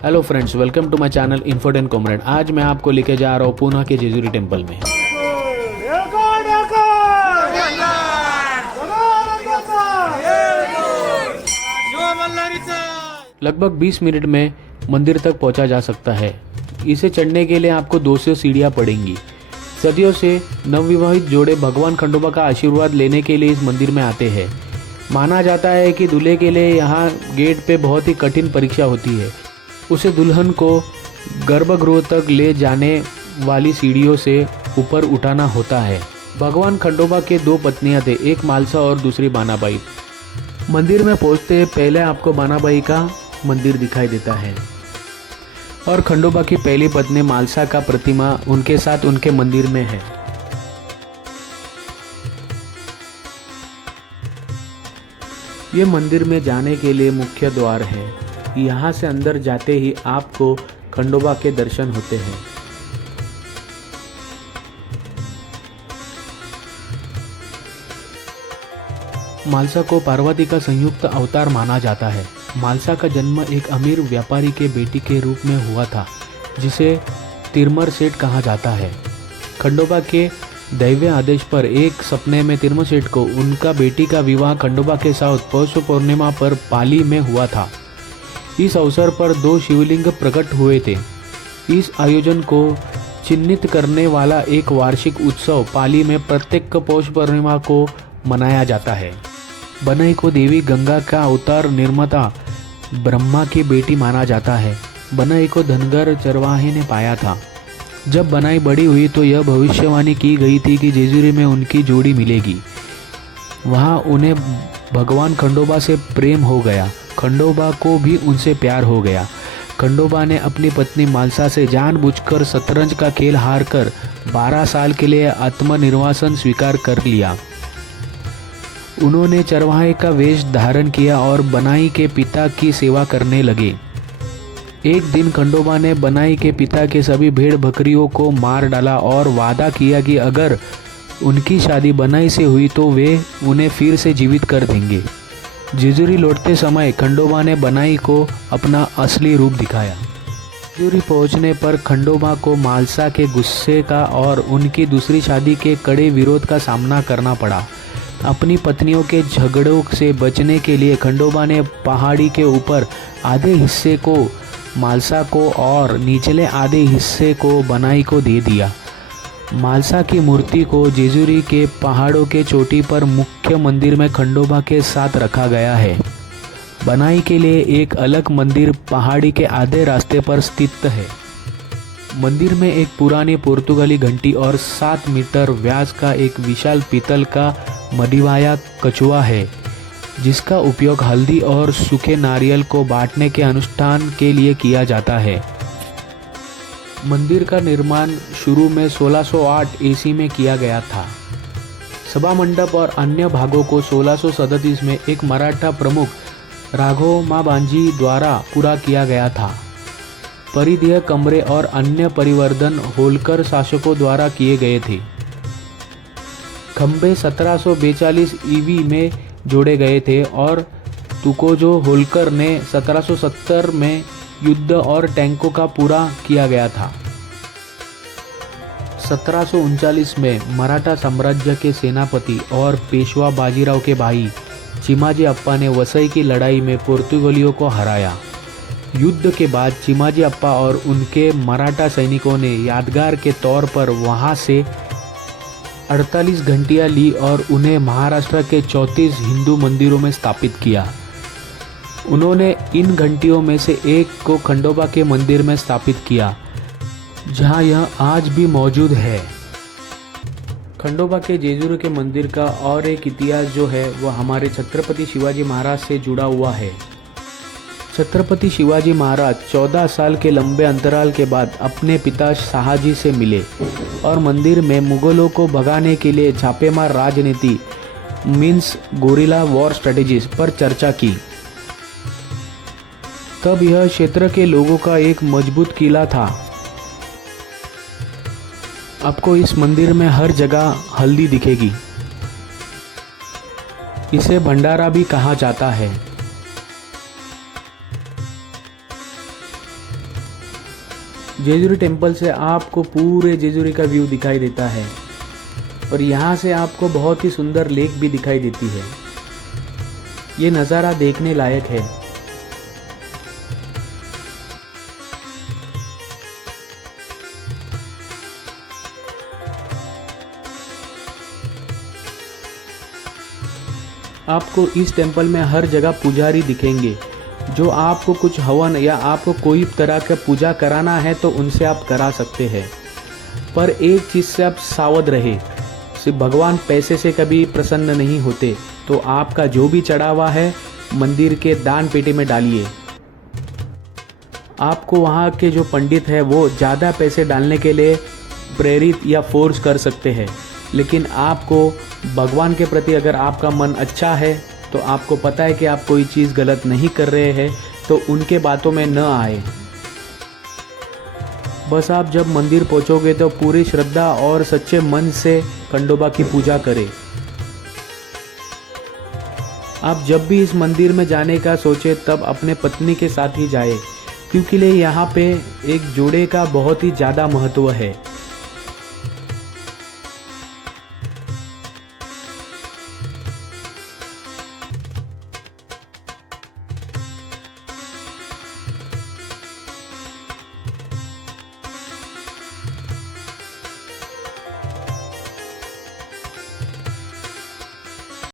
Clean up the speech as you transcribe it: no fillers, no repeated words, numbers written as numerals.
Hello friends, welcome to my channel Infotain Comrade. आज मैं आपको लेके जा रहा हूँ पूना के जेजुरी टेम्पल में। लगभग 20 मिनट में मंदिर तक पहुंचा जा सकता है। इसे चढ़ने के लिए आपको 200 सीढ़ियां पड़ेंगी। सदियों से नवविवाहित जोड़े भगवान खंडोबा का आशीर्वाद लेने के लिए इस मंदिर में आते हैं। माना जाता है कि दूल्हे के लिए यहाँ गेट पे बहुत ही कठिन परीक्षा होती है। उसे दुल्हन को गर्भगृह तक ले जाने वाली सीढ़ियों से ऊपर उठाना होता है। भगवान खंडोबा के 2 पत्नियां थे, एक मालसा और दूसरी बानाबाई। मंदिर में पहुंचते पहले आपको बानाबाई का मंदिर दिखाई देता है और खंडोबा की पहली पत्नी मालसा का प्रतिमा उनके साथ उनके मंदिर में है। ये मंदिर में जाने के लिए मुख्य द्वार है। यहाँ से अंदर जाते ही आपको खंडोबा के दर्शन होते हैं। मालसा को पार्वती का संयुक्त अवतार माना जाता है। मालसा का जन्म एक अमीर व्यापारी के बेटी के रूप में हुआ था, जिसे तिरमर सेठ कहा जाता है। खंडोबा के दैवीय आदेश पर एक सपने में तिरमर सेठ को उनका बेटी का विवाह खंडोबा के साथ पौष पूर्णिमा पर पाली में हुआ था। इस अवसर पर 2 शिवलिंग प्रकट हुए थे। इस आयोजन को चिन्हित करने वाला एक वार्षिक उत्सव पाली में प्रत्येक पौष पूर्णिमा को मनाया जाता है। बनाई को देवी गंगा का अवतार निर्माता ब्रह्मा की बेटी माना जाता है। बनाई को धनगर चरवाहे ने पाया था। जब बनाई बड़ी हुई तो यह भविष्यवाणी की गई थी कि जेजुरी में उनकी जोड़ी मिलेगी। वहाँ उन्हें भगवान खंडोबा से प्रेम हो गया। खंडोबा को भी उनसे प्यार हो गया। खंडोबा ने अपनी पत्नी मालसा से जानबूझकर शतरंज का खेल हारकर 12 साल के लिए आत्मनिर्वासन स्वीकार कर लिया। उन्होंने चरवाहे का वेश धारण किया और बनाई के पिता की सेवा करने लगे। एक दिन खंडोबा ने बनाई के पिता के सभी भेड़ बकरियों को मार डाला और वादा किया कि अगर उनकी शादी बनाई से हुई तो वे उन्हें फिर से जीवित कर देंगे। जेजुरी लौटते समय खंडोबा ने बनाई को अपना असली रूप दिखाया। जेजुरी पहुंचने पर खंडोबा को मालसा के गुस्से का और उनकी दूसरी शादी के कड़े विरोध का सामना करना पड़ा। अपनी पत्नियों के झगड़ों से बचने के लिए खंडोबा ने पहाड़ी के ऊपर आधे हिस्से को मालसा को और निचले आधे हिस्से को बनाई को दे दिया। मालसा की मूर्ति को जेजुरी के पहाड़ों के चोटी पर मुख्य मंदिर में खंडोबा के साथ रखा गया है। बनाई के लिए एक अलग मंदिर पहाड़ी के आधे रास्ते पर स्थित है। मंदिर में एक पुरानी पुर्तगाली घंटी और 7 मीटर व्यास का एक विशाल पीतल का मडिवाया कछुआ है, जिसका उपयोग हल्दी और सूखे नारियल को बांटने के अनुष्ठान के लिए किया जाता है। मंदिर का निर्माण शुरू में 1608 ईस्वी में किया गया था। सभा मंडप और अन्य भागों को 1637 में एक मराठा प्रमुख राघव माबांजी द्वारा पूरा किया गया था। परिधीय कमरे और अन्य परिवर्धन होलकर शासकों द्वारा किए गए थे। खंबे 1742 ईवी में जोड़े गए थे और तुकोजो होलकर ने 1770 में युद्ध और टैंकों का पूरा किया गया था। 1739 में मराठा साम्राज्य के सेनापति और पेशवा बाजीराव के भाई चिमाजी अप्पा ने वसई की लड़ाई में पुर्तगालियों को हराया। युद्ध के बाद चिमाजी अप्पा और उनके मराठा सैनिकों ने यादगार के तौर पर वहां से 48 घंटियां ली और उन्हें महाराष्ट्र के 34 हिंदू मंदिरों में स्थापित किया। उन्होंने इन घंटियों में से एक को खंडोबा के मंदिर में स्थापित किया, जहां यह आज भी मौजूद है। खंडोबा के जेजुरी के मंदिर का और एक इतिहास जो है वह हमारे छत्रपति शिवाजी महाराज से जुड़ा हुआ है। छत्रपति शिवाजी महाराज 14 साल के लंबे अंतराल के बाद अपने पिता शाहजी से मिले और मंदिर में मुगलों को भगाने के लिए छापेमार राजनीति मीन्स गोरिल्ला वॉर स्ट्रेटेजीज पर चर्चा की। तब यह क्षेत्र के लोगों का एक मजबूत किला था। आपको इस मंदिर में हर जगह हल्दी दिखेगी। इसे भंडारा भी कहा जाता है। जेजुरी टेम्पल से आपको पूरे जेजुरी का व्यू दिखाई देता है और यहाँ से आपको बहुत ही सुंदर लेक भी दिखाई देती है। ये नज़ारा देखने लायक है। आपको इस टेम्पल में हर जगह पुजारी दिखेंगे जो आपको कुछ हवन या आपको कोई तरह का पूजा कराना है तो उनसे आप करा सकते हैं। पर एक चीज़ से आप सावध रहे, सिर्फ भगवान पैसे से कभी प्रसन्न नहीं होते। तो आपका जो भी चढ़ावा है मंदिर के दान पेटी में डालिए। आपको वहाँ के जो पंडित है वो ज़्यादा पैसे डालने के लिए प्रेरित या फोर्स कर सकते हैं, लेकिन आपको भगवान के प्रति अगर आपका मन अच्छा है तो आपको पता है कि आप कोई चीज़ गलत नहीं कर रहे हैं तो उनके बातों में न आए। बस आप जब मंदिर पहुंचोगे तो पूरी श्रद्धा और सच्चे मन से खंडोबा की पूजा करें। आप जब भी इस मंदिर में जाने का सोचे तब अपने पत्नी के साथ ही जाए, क्योंकि यहाँ पे एक जोड़े का बहुत ही ज़्यादा महत्व है।